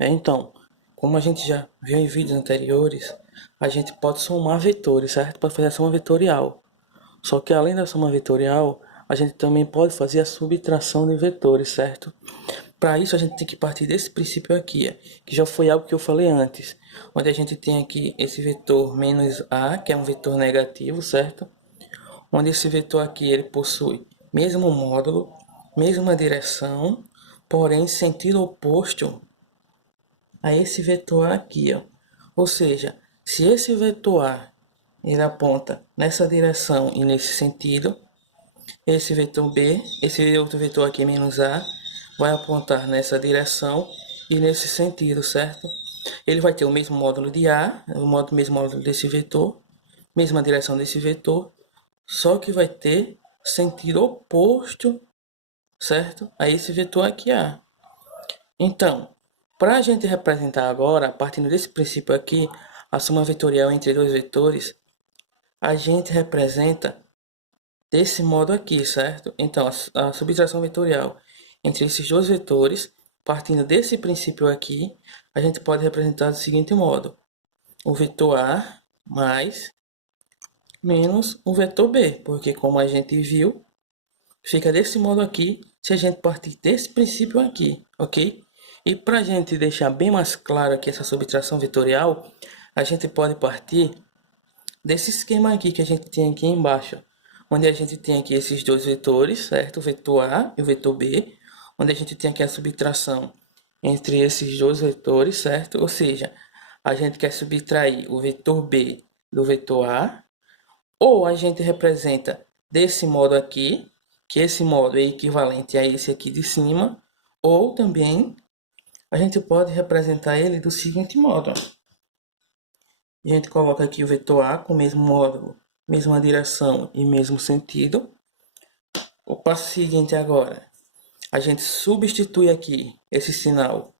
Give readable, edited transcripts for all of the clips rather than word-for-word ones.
Então, como a gente já viu em vídeos anteriores, a gente pode somar vetores, certo? Pode fazer a soma vetorial. Só que além da soma vetorial, a gente também pode fazer a subtração de vetores, certo? Para isso, a gente tem que partir desse princípio aqui, que já foi algo que eu falei antes, onde a gente tem aqui esse vetor menos a, que é um vetor negativo, certo? Onde esse vetor aqui ele possui mesmo módulo, mesma direção, porém sentido oposto a esse vetor aqui, ó. Ou seja, se esse vetor A ele aponta nessa direção e nesse sentido, esse vetor B, esse outro vetor aqui menos A, vai apontar nessa direção e nesse sentido, certo? Ele vai ter o mesmo módulo de A, o mesmo módulo desse vetor, mesma direção desse vetor, só que vai ter sentido oposto, certo? A esse vetor aqui A. Então, para a gente representar agora, partindo desse princípio aqui, a soma vetorial entre dois vetores, a gente representa desse modo aqui, certo? Então, a subtração vetorial entre esses dois vetores, partindo desse princípio aqui, a gente pode representar do seguinte modo: o vetor A mais menos o vetor B, porque como a gente viu, fica desse modo aqui, se a gente partir desse princípio aqui, ok? E para a gente deixar bem mais claro aqui essa subtração vetorial, a gente pode partir desse esquema aqui que a gente tem aqui embaixo, onde a gente tem aqui esses dois vetores, certo? O vetor A e o vetor B, onde a gente tem aqui a subtração entre esses dois vetores, certo? Ou seja, a gente quer subtrair o vetor B do vetor A, ou a gente representa desse modo aqui, que esse modo é equivalente a esse aqui de cima, ou também a gente pode representar ele do seguinte modo. A gente coloca aqui o vetor A com o mesmo módulo, mesma direção e mesmo sentido. O passo seguinte agora, a gente substitui aqui esse sinal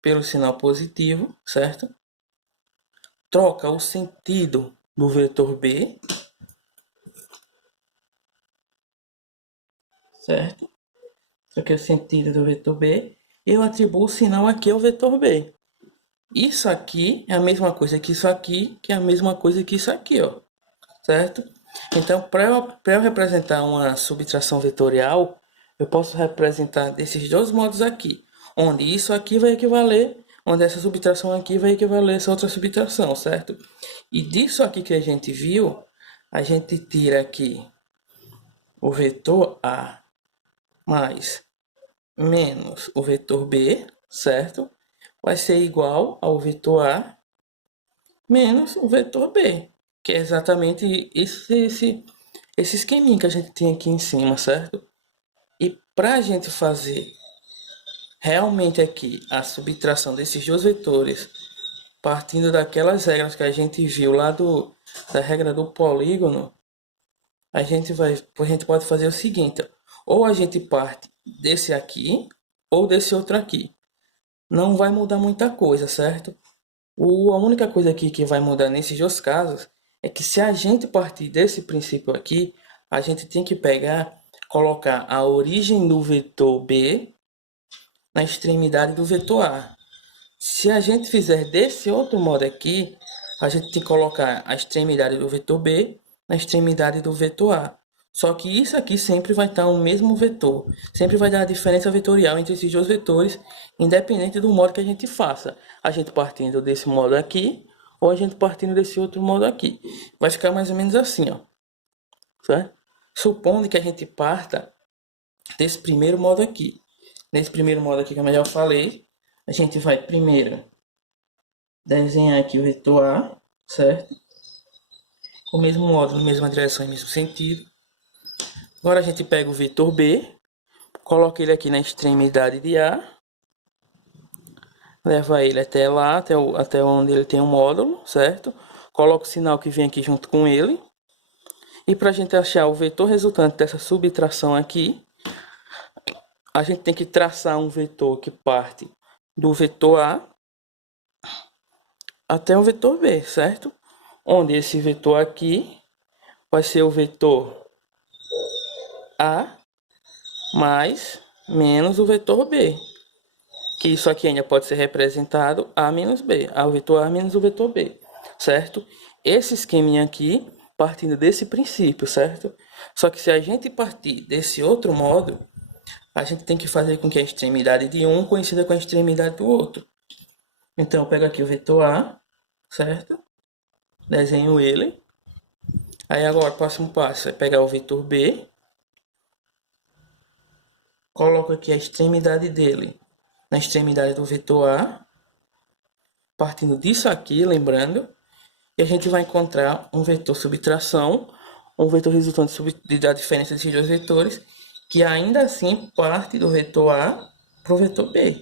pelo sinal positivo, certo? Troca o sentido do vetor B, certo? Troquei o sentido do vetor B. Eu atribuo o sinal aqui ao vetor B. Isso aqui é a mesma coisa que isso aqui, que é a mesma coisa que isso aqui, ó. Certo? Então, para eu representar uma subtração vetorial, eu posso representar desses dois modos aqui, onde isso aqui vai equivaler, onde essa subtração aqui vai equivaler a essa outra subtração, certo? E disso aqui que a gente viu, a gente tira aqui o vetor A mais menos o vetor B, certo? Vai ser igual ao vetor A menos o vetor B, que é exatamente esse esqueminha que a gente tem aqui em cima, certo? E para a gente fazer realmente aqui a subtração desses dois vetores, partindo daquelas regras que a gente viu lá da regra do polígono, a gente pode fazer o seguinte: ou a gente parte desse aqui ou desse outro aqui. Não vai mudar muita coisa, certo? A única coisa aqui que vai mudar nesses dois casos é que se a gente partir desse princípio aqui, a gente tem que colocar a origem do vetor B na extremidade do vetor A. Se a gente fizer desse outro modo aqui, a gente tem que colocar a extremidade do vetor B na extremidade do vetor A. Só que isso aqui sempre vai estar o mesmo vetor. Sempre vai dar a diferença vetorial entre esses dois vetores, independente do modo que a gente faça. A gente partindo desse modo aqui, ou a gente partindo desse outro modo aqui. Vai ficar mais ou menos assim, ó. Certo? Supondo que a gente parta desse primeiro modo aqui. Nesse primeiro modo aqui, como eu já falei, a gente vai primeiro desenhar aqui o vetor A, certo? Com o mesmo módulo, mesma direção e mesmo sentido. Agora a gente pega o vetor B, coloca ele aqui na extremidade de A, leva ele até lá, até onde ele tem um módulo, certo? Coloca o sinal que vem aqui junto com ele. E para a gente achar o vetor resultante dessa subtração aqui, a gente tem que traçar um vetor que parte do vetor A até o vetor B, certo? Onde esse vetor aqui vai ser o vetor A mais menos o vetor B. que isso aqui ainda pode ser representado A menos B, o vetor A menos o vetor B, certo? Esse esqueminha aqui, partindo desse princípio, certo? Só que se a gente partir desse outro modo, a gente tem que fazer com que a extremidade de um coincida com a extremidade do outro. Então, eu pego aqui o vetor A, certo? Desenho ele. Aí agora, o próximo passo é pegar o vetor B, coloco aqui a extremidade dele na extremidade do vetor A, partindo disso aqui, lembrando, e a gente vai encontrar um vetor subtração, um vetor resultante da diferença desses dois vetores, que ainda assim parte do vetor A para o vetor B,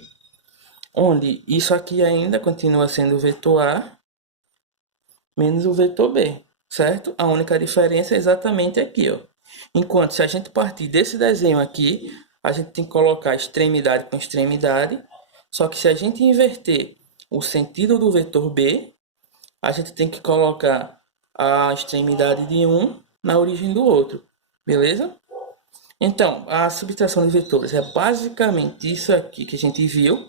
onde isso aqui ainda continua sendo o vetor A menos o vetor B, certo? A única diferença é exatamente aqui, ó. Enquanto se a gente partir desse desenho aqui, a gente tem que colocar extremidade com extremidade, só que se a gente inverter o sentido do vetor B, a gente tem que colocar a extremidade de um na origem do outro, beleza? Então, a subtração de vetores é basicamente isso aqui que a gente viu.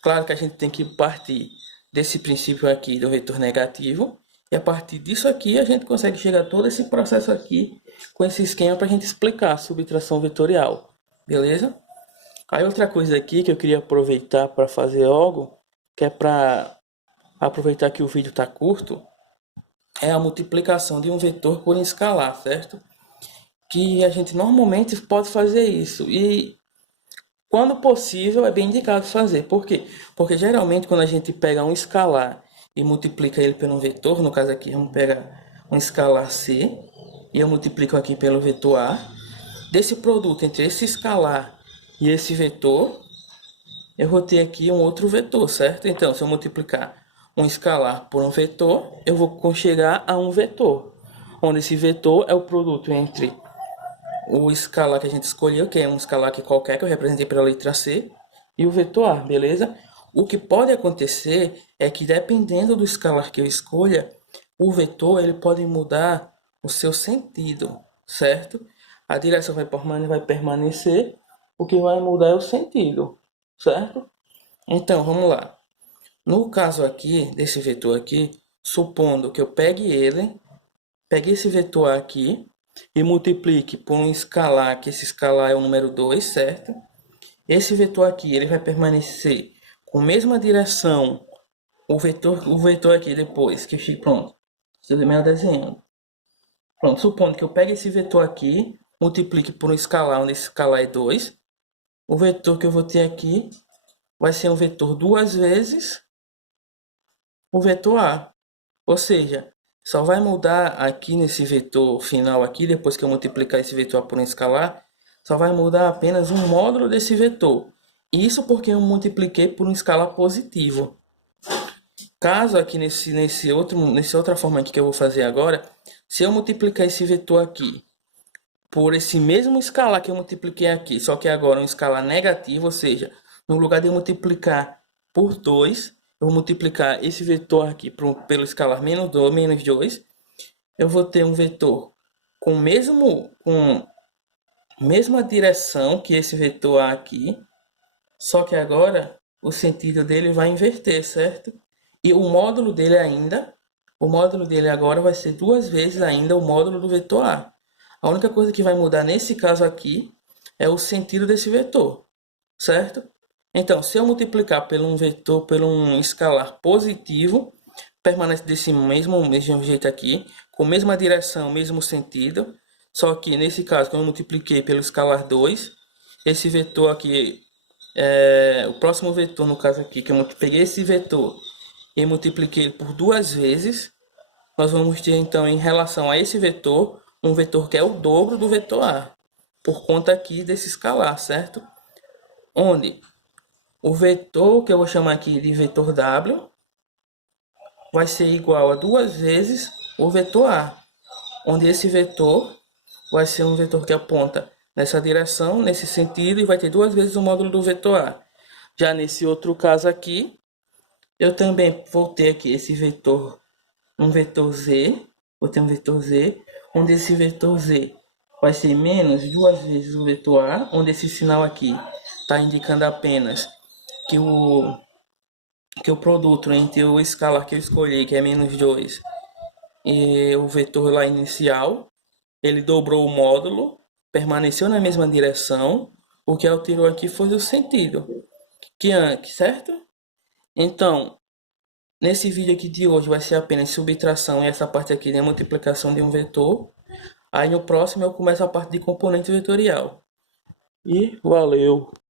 Claro que a gente tem que partir desse princípio aqui do vetor negativo, e a partir disso aqui a gente consegue chegar a todo esse processo aqui com esse esquema para a gente explicar a subtração vetorial, beleza? Aí outra coisa aqui que eu queria aproveitar para fazer algo, que é para aproveitar que o vídeo está curto, é a multiplicação de um vetor por um escalar, certo? Que a gente normalmente pode fazer isso, e quando possível é bem indicado fazer. Por quê? Porque geralmente quando a gente pega um escalar e multiplica ele pelo vetor, no caso aqui vamos pegar um escalar C, e eu multiplico aqui pelo vetor A, desse produto entre esse escalar e esse vetor, eu vou ter aqui um outro vetor, certo? Então, se eu multiplicar um escalar por um vetor, eu vou chegar a um vetor, onde esse vetor é o produto entre o escalar que a gente escolheu, que é um escalar aqui qualquer, que eu representei pela letra C, e o vetor A, beleza? O que pode acontecer é que, dependendo do escalar que eu escolha, o vetor ele pode mudar o seu sentido, certo? A direção vai permanecer, o que vai mudar é o sentido, certo? Então, vamos lá. No caso aqui, desse vetor aqui, supondo que eu pegue esse vetor aqui, e multiplique por um escalar, que esse escalar é o número 2, certo? Esse vetor aqui ele vai permanecer com a mesma direção, o vetor aqui depois, que eu cheguei, pronto, estou desenhando. Pronto, supondo que eu pegue esse vetor aqui, multiplique por um escalar, onde esse escalar é 2, o vetor que eu vou ter aqui vai ser um vetor duas vezes o vetor A. Ou seja, só vai mudar aqui nesse vetor final aqui, depois que eu multiplicar esse vetor por um escalar, só vai mudar apenas um módulo desse vetor. Isso porque eu multipliquei por um escalar positivo. Caso aqui nessa outra forma aqui que eu vou fazer agora, se eu multiplicar esse vetor aqui por esse mesmo escalar que eu multipliquei aqui, só que agora um escalar negativo, ou seja, no lugar de eu multiplicar por 2, eu vou multiplicar esse vetor aqui pelo escalar menos 2, eu vou ter um vetor com mesma direção que esse vetor A aqui, só que agora o sentido dele vai inverter, certo? E o módulo dele agora vai ser duas vezes ainda o módulo do vetor A. A única coisa que vai mudar nesse caso aqui é o sentido desse vetor, certo? Então, se eu multiplicar por um escalar positivo, permanece desse mesmo jeito aqui, com a mesma direção, mesmo sentido, só que nesse caso, quando eu multipliquei pelo escalar 2, esse vetor aqui, o próximo vetor, no caso aqui, que eu peguei esse vetor e multipliquei ele por duas vezes, nós vamos ter então, em relação a esse vetor, um vetor que é o dobro do vetor A, por conta aqui desse escalar, certo? Onde o vetor, que eu vou chamar aqui de vetor W, vai ser igual a duas vezes o vetor A, onde esse vetor vai ser um vetor que aponta nessa direção, nesse sentido, e vai ter duas vezes o módulo do vetor A. Já nesse outro caso aqui, eu também vou ter aqui esse vetor, um vetor Z, vou ter um vetor Z, onde esse vetor Z vai ser menos duas vezes o vetor A, onde esse sinal aqui está indicando apenas que o produto entre o escalar que eu escolhi, que é -2, e o vetor lá inicial, ele dobrou o módulo, permaneceu na mesma direção, o que alterou aqui foi o sentido, que antes, certo? Então, nesse vídeo aqui de hoje vai ser apenas subtração e essa parte aqui de multiplicação de um vetor. Aí no próximo eu começo a parte de componente vetorial. E valeu!